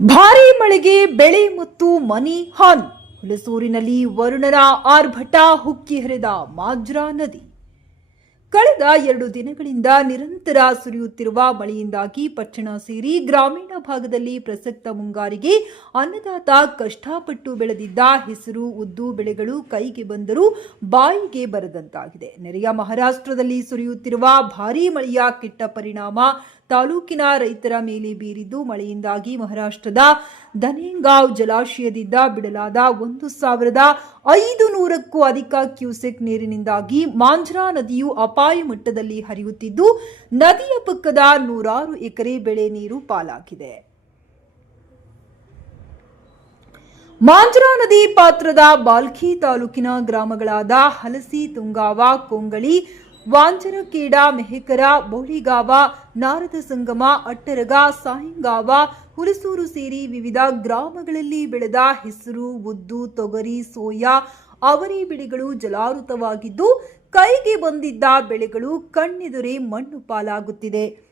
ಭಾರೀ ಮಳೆಗೆ ಬೆಳೆ ಮತ್ತು ಮನಿ ಹಾನಿ. ಹುಲಸೂರಿನಲ್ಲಿ ವರುಣರ ಆರ್ಭಟ ಹುಕ್ಕಿ ಹರಿದ ಮಾಜ್ರಾ ನದಿ. ಕಳೆದ ಎರಡು ದಿನಗಳಿಂದ ನಿರಂತರ ಸುರಿಯುತ್ತಿರುವ ಮಳೆಯಿಂದಾಗಿ ಪಟ್ಟಣ ಸೇರಿ ಗ್ರಾಮೀಣ ಭಾಗದಲ್ಲಿ ಪ್ರಸಕ್ತ ಮುಂಗಾರಿಗೆ ಅನ್ನದಾತ ಕಷ್ಟಪಟ್ಟು ಬೆಳೆದಿದ್ದ ಹೆಸರು, ಉದ್ದು ಬೆಳೆಗಳು ಕೈಗೆ ಬಂದರೂ ಬಾಯಿಗೆ ಬರದಂತಾಗಿದೆ. ನೆರೆಯ ಮಹಾರಾಷ್ಟ್ರದಲ್ಲಿ ಸುರಿಯುತ್ತಿರುವ ಭಾರೀ ಮಳೆಯ ಕೆಟ್ಟ ಪರಿಣಾಮ ತಾಲೂಕಿನ ರೈತರ ಮೇಲೆ ಬೀರಿದ್ದು ಮಳೆಯಿಂದಾಗಿ ಮಹಾರಾಷ್ಟ್ರದ ಧನೇಂಗಾವ್ ಜಲಾಶಯದಿಂದ ಬಿಡಲಾದ ಒಂದು ಸಾವಿರದ ಐದು ನೂರಕ್ಕೂ ಅಧಿಕ ಕ್ಯೂಸೆಕ್ ನೀರಿನಿಂದಾಗಿ ಮಾಂಜ್ರಾ ನದಿಯು ಅಪಾಯ ಮಟ್ಟದಲ್ಲಿ ಹರಿಯುತ್ತಿದ್ದು, ನದಿಯ ಪಕ್ಕದ ನೂರಾರು ಎಕರೆ ಬೆಳೆ ನೀರು ಪಾಲಾಗಿದೆ. ಮಾಂಜ್ರಾ ನದಿ ಪಾತ್ರದ ಬಾಲ್ಕಿ ತಾಲೂಕಿನ ಗ್ರಾಮಗಳಾದ ಹಲಸಿ, ತುಂಗಾವ, ಕೊಂಗಳಿ ವಾಂಚರಕೇಡ ಮೆಹಕರ, ಬೋಳಿಗಾವ, ನಾರದ ಸಂಗಮ, ಅಟ್ಟರಗ, ಸಾಯಿಂಗಾವ, ಹುಲಸೂರು ಸೇರಿ ವಿವಿಧ ಗ್ರಾಮಗಳಲ್ಲಿ ಬೆಳೆದ ಹೆಸರು, ಉದ್ದು, ತೊಗರಿ, ಸೋಯಾ, ಅವರಿ ಬೆಳೆಗಳು ಜಲಾವೃತವಾಗಿದ್ದು, ಕೈಗೆ ಬಂದಿದ್ದ ಬೆಳೆಗಳು ಕಣ್ಣೆದುರೇ ಮಣ್ಣು ಪಾಲಾಗುತ್ತಿದೆ.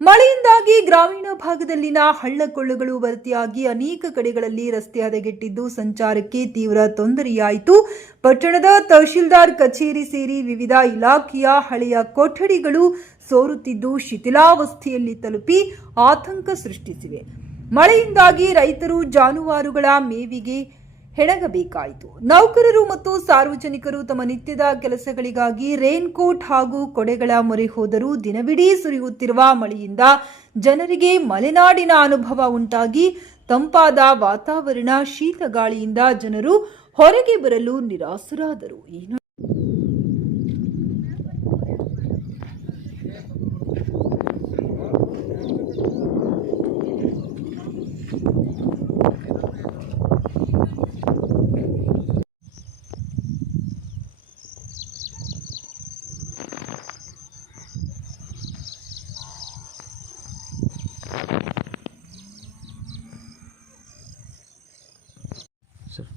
ಮಳೆಯಿಂದಾಗಿ ಗ್ರಾಮೀಣ ಭಾಗದಲ್ಲಿನ ಹಳ್ಳಕೊಳ್ಳಗಳು ಭರ್ತಿಯಾಗಿ ಅನೇಕ ಕಡೆಗಳಲ್ಲಿ ರಸ್ತೆ ಹದಗೆಟ್ಟಿದ್ದು ಸಂಚಾರಕ್ಕೆ ತೀವ್ರ ತೊಂದರೆಯಾಯಿತು. ಪಟ್ಟಣದ ತಹಶೀಲ್ದಾರ್ ಕಚೇರಿ ಸೇರಿ ವಿವಿಧ ಇಲಾಖೆಯ ಹಳೆಯ ಕೊಠಡಿಗಳು ಸೋರುತ್ತಿದ್ದು ಶಿಥಿಲಾವಸ್ಥೆಯಲ್ಲಿ ತಲುಪಿ ಆತಂಕ ಸೃಷ್ಟಿಸಿವೆ. ಮಳೆಯಿಂದಾಗಿ ರೈತರು ಜಾನುವಾರುಗಳ ಮೇವಿಗೆ ಹೆಣಗಬೇಕಾಯಿತು. ನೌಕರರು ಮತ್ತು ಸಾರ್ವಜನಿಕರು ತಮ್ಮ ನಿತ್ಯದ ಕೆಲಸಗಳಿಗಾಗಿ ರೇನ್ಕೋಟ್ ಹಾಗೂ ಕೊಡೆಗಳ ಮೊರೆ ಹೋದರೂ ದಿನವಿಡೀ ಸುರಿಯುತ್ತಿರುವ ಮಳೆಯಿಂದ ಜನರಿಗೆ ಮಲೆನಾಡಿನ ಅನುಭವ ಉಂಟಾಗಿ, ತಂಪಾದ ವಾತಾವರಣ ಶೀತ ಗಾಳಿಯಿಂದ ಜನರು ಹೊರಗೆ ಬರಲು ನಿರಾಸರಾದರು.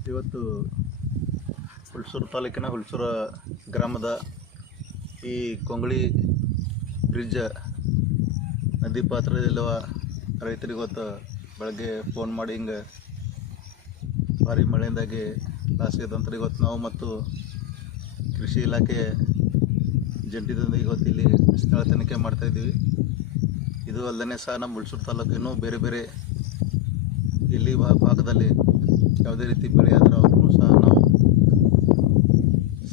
ಇವತ್ತು ಹುಲ್ಸೂರು ತಾಲೂಕಿನ ಹುಲ್ಸೂರ ಗ್ರಾಮದ ಈ ಕೊಂಗಳಿ ಬ್ರಿಡ್ಜ್ ನದಿ ಪಾತ್ರದಲ್ಲಿರುವ ರೈತರಿಗೆ ಬೆಳಗ್ಗೆ ಫೋನ್ ಮಾಡಿ ಹಿಂಗೆ ಭಾರಿ ಮಳೆಯಿಂದಾಗಿ ಲಾಸ್ ಇವತ್ತು ನಾವು ಮತ್ತು ಕೃಷಿ ಇಲಾಖೆ ಜಂಟಿದಿಂದ ಇವತ್ತು ಇಲ್ಲಿ ಸ್ಥಳ ತನಿಖೆ ಮಾಡ್ತಾಯಿದ್ದೀವಿ ಇದು ಅಲ್ಲದೆ ಸಹ ನಮ್ಮ ಹುಲ್ಸೂರು ತಾಲೂಕಿನೂ ಬೇರೆ ಬೇರೆ ಇಲ್ಲಿ ಭಾಗದಲ್ಲಿ ಯಾವುದೇ ರೀತಿ ಬೆಳೆ ಆದರೆ ಅವ್ರಿಗೂ ಸಹ ನಾವು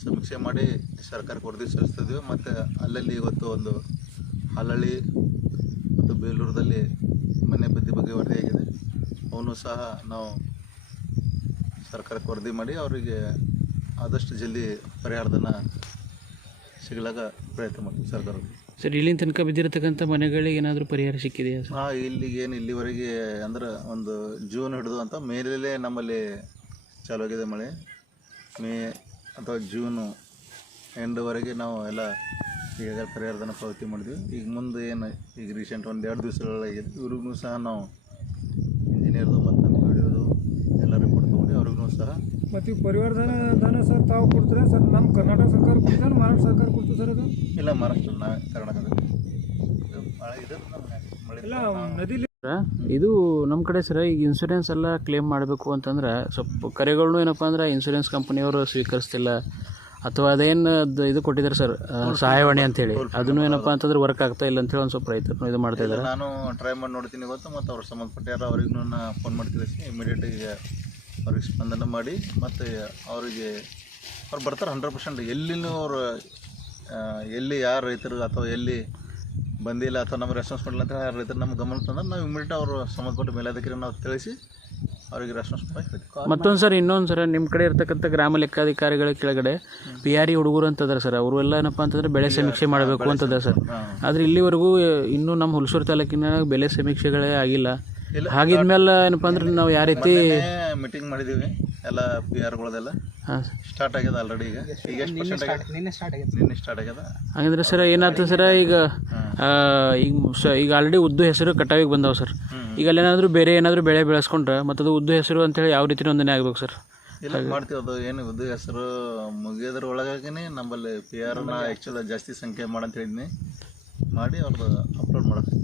ಸಮೀಕ್ಷೆ ಮಾಡಿ ಸರ್ಕಾರಕ್ಕೆ ವರದಿ ಸಲ್ಲಿಸ್ತಿದ್ದೀವಿ ಮತ್ತು ಅಲ್ಲಲ್ಲಿ ಇವತ್ತು ಒಂದು ಹಲಳ್ಳಿ ಮತ್ತು ಬೇಲೂರದಲ್ಲಿ ಮನೆ ಬದ್ದಿ ಬಗ್ಗೆ ವರದಿಯಾಗಿದೆ ಅವನು ಸಹ ನಾವು ಸರ್ಕಾರಕ್ಕೆ ವರದಿ ಮಾಡಿ ಅವರಿಗೆ ಆದಷ್ಟು ಜಲ್ದಿ ಪರಿಹಾರದನ್ನು ಸಿಗಲಾಗ ಪ್ರಯತ್ನ ಮಾಡ್ತೀವಿ ಸರ್ಕಾರಕ್ಕೆ ಸರ್, ಇಲ್ಲಿನ ತನಕ ಬಿದ್ದಿರತಕ್ಕಂಥ ಮನೆಗಳಿಗೆ ಏನಾದರೂ ಪರಿಹಾರ ಸಿಕ್ಕಿದೆಯಾ ಸರ್? ಹಾಂ ಇಲ್ಲಿಗೆ ಇಲ್ಲಿವರೆಗೆ ಅಂದ್ರೆ ಒಂದು ಜೂನ್ ಹಿಡಿದು ಅಂತ ಮೇಲೇ ನಮ್ಮಲ್ಲಿ ಚಾಲು ಆಗಿದೆ ಮಳೆ. ಮೇ ಅಥವಾ ಜೂನು ಎಂಡ್ವರೆಗೆ ನಾವು ಎಲ್ಲ ಈಗ ಪರಿಹಾರದನ್ನು ಪಾವತಿ ಮಾಡಿದ್ವಿ. ಈಗ ಮುಂದೆ ಏನು, ಈಗ ರೀಸೆಂಟ್ ಒಂದು ಎರಡು ದಿವಸಗಳಾಗಿದೆ ಇವ್ರಿಗೂ ಸಹ ನಾವು ಇಂಜಿನಿಯರ್ದು ಮತ್ತು ನಮ್ಮ ವಿಡಿಯೋದು ಎಲ್ಲ ರಿಪೋರ್ಟ್ ತೊಗೊಂಡು ಅವ್ರಿಗೂ ಸಹ ಮತ್ತು ಈ ಪರಿವಾರ ಧನ ಧನ ಸರ್ ತಾವು ಕೊಡ್ತಾರೆ? ಸರ್ ನಮ್ಮ ಕರ್ನಾಟಕ ಸರ್ಕಾರ ಕೊಡ್ತಾರೆ ಮಹಾರಾಷ್ಟ್ರ ಸರ್ಕಾರ ಕೊಡ್ತೀವಿ ಸರ್ ಅದು? ಇಲ್ಲ ಮಹಾರಾಷ್ಟ್ರ ನಾವೇ ಇದು ಭಾಳ ಇದು ನಮ್ಗೆ ಮಳೆ ಇಲ್ಲ ನದಿಲಿ ಇದು ನಮ್ಮ ಕಡೆ ಸರ್ ಈಗ ಇನ್ಸೂರೆನ್ಸ್ ಎಲ್ಲ ಕ್ಲೇಮ್ ಮಾಡಬೇಕು ಅಂತಂದ್ರೆ ಸ್ವಲ್ಪ ಕರೆಗಳನ್ನೂ ಏನಪ್ಪ ಅಂದ್ರೆ ಇನ್ಸೂರೆನ್ಸ್ ಕಂಪನಿಯವರು ಸ್ವೀಕರಿಸ್ತಿಲ್ಲ. ಅಥವಾ ಅದೇನು ಇದು ಕೊಟ್ಟಿದ್ದಾರೆ ಸರ್ ಸಹಾಯವಾಣಿ ಅಂತೇಳಿ. ಅದನ್ನು ಏನಪ್ಪ ಅಂತಂದ್ರೆ ವರ್ಕ್ ಆಗ್ತಾ ಇಲ್ಲ ಅಂತೇಳಿ ಒಂದು ಸ್ವಲ್ಪ ರೈತರು ಇದು ಮಾಡ್ತಾ ಇದ್ದಾರೆ. ನಾನು ಟ್ರೈ ಮಾಡಿ ನೋಡ್ತೀನಿ ಇವತ್ತು ಮತ್ತು ಅವ್ರ ಸಂಬಂಧಪಟ್ಟ ಯಾರು ಅವ್ರಿಗೂ ನಾನು ಫೋನ್ ಮಾಡ್ತೀವಿ ಇಮಿಡಿಯೇಟ್ ಈಗ ಅವ್ರಿಗೆ ಸ್ಪಂದನ ಮಾಡಿ ಮತ್ತು ಅವರಿಗೆ ಅವ್ರು ಬರ್ತಾರೆ ಹಂಡ್ರೆಡ್ ಪರ್ಸೆಂಟ್ ಎಲ್ಲಿನೂ ಅವರು ಎಲ್ಲಿ ಯಾರು ರೈತರು ಅಥವಾ ಎಲ್ಲಿ ಬಂದಿಲ್ಲ ಅಥವಾ ನಮ್ಗೆ ರೆಸ್ಪಾನ್ಸ್ ಮಾಡಿಲ್ಲ ಅಂತ ಯಾರು ರೈತರು ನಮ್ಮ ಗಮನ ತಂದ್ರೆ ನಾವು ಇಮಿಡಿಯೇಟ್ ಅವರು ಸಂಬಂಧಪಟ್ಟ ಮೇಲಾಧಿಕಾರಿ ನಾವು ತಿಳಿಸಿ ಅವರಿಗೆ ರೆಸ್ಪಾನ್ಸ್ ಮಾಡಿ ಮತ್ತೊಂದು ಸರ್ ಇನ್ನೊಂದು ಸರ್ ನಿಮ್ಮ ಕಡೆ ಇರ್ತಕ್ಕಂಥ ಗ್ರಾಮ ಲೆಕ್ಕಾಧಿಕಾರಿಗಳ ಕೆಳಗಡೆ ಪಿ ಆರ್ ಇ ಹುಡುಗರು ಅಂತದಾರೆ ಸರ್. ಅವರು ಎಲ್ಲ ಏನಪ್ಪ ಅಂತಂದ್ರೆ ಬೆಳೆ ಸಮೀಕ್ಷೆ ಮಾಡಬೇಕು ಅಂತದ ಸರ್. ಆದ್ರೆ ಇಲ್ಲಿವರೆಗೂ ಇನ್ನೂ ನಮ್ಮ ಹುಲ್ಸೂರು ತಾಲೂಕಿನ ಬೆಲೆ ಸಮೀಕ್ಷೆಗಳೇ ಆಗಿಲ್ಲ. ಹಾಗಿದ್ಮೇಲೆ ಏನಪ್ಪ ಅಂದ್ರೆ ನಾವು ಯಾವ ರೀತಿ ಮೀಟಿಂಗ್ ಮಾಡಿದೀವಿ ಎಲ್ಲ ಪಿ ಆರ್ಗಳದೆಲ್ಲ ಹಾಂ. ಸ್ಟಾರ್ಟ್ ಆಗ್ಯದ ಆಲ್ರೆಡಿ ಈಗ. ಈಗ ನಿನ್ನೆ ಸ್ಟಾರ್ಟ್ ಆಗ್ಯದ? ನಿನ್ನೆ ಸ್ಟಾರ್ಟ್ ಆಗ್ಯದ. ಹಂಗಂದ್ರೆ ಸರ್ ಏನಾಯ್ತು ಸರ್ ಈಗ ಆ, ಈಗ ಸ ಈಗ ಆಲ್ರೆಡಿ ಉದ್ದು ಹೆಸರು ಕಟಾವಿಗೆ ಬಂದಾವೆ ಸರ್. ಈಗ ಅಲ್ಲೇನಾದರೂ ಬೇರೆ ಏನಾದರೂ ಬೆಳೆ ಬೆಳೆಸ್ಕೊಂಡ್ರೆ ಮತ್ತು ಅದು ಉದ್ದು ಹೆಸರು ಅಂತೇಳಿ ಯಾವ ರೀತಿ ನೋಂದಣಿ ಆಗ್ಬೇಕು ಸರ್? ಇಲ್ಲ ಮಾಡ್ತೀವಿ ಅದು. ಏನು ಉದ್ದು ಹೆಸರು ಮುಗಿಯೋದ್ರ ಒಳಗಾಗಿನೇ ನಮ್ಮಲ್ಲಿ ಪಿ ಆರ್ನ ಆ್ಯಕ್ಚುಲಿ ಜಾಸ್ತಿ ಸಂಖ್ಯೆ ಮಾಡಂತ ಹೇಳಿದ್ನಿ. ಮಾಡಿ ಅವ್ರದ್ದು ಅಪ್ಲೋಡ್ ಮಾಡಕ್ಕೆ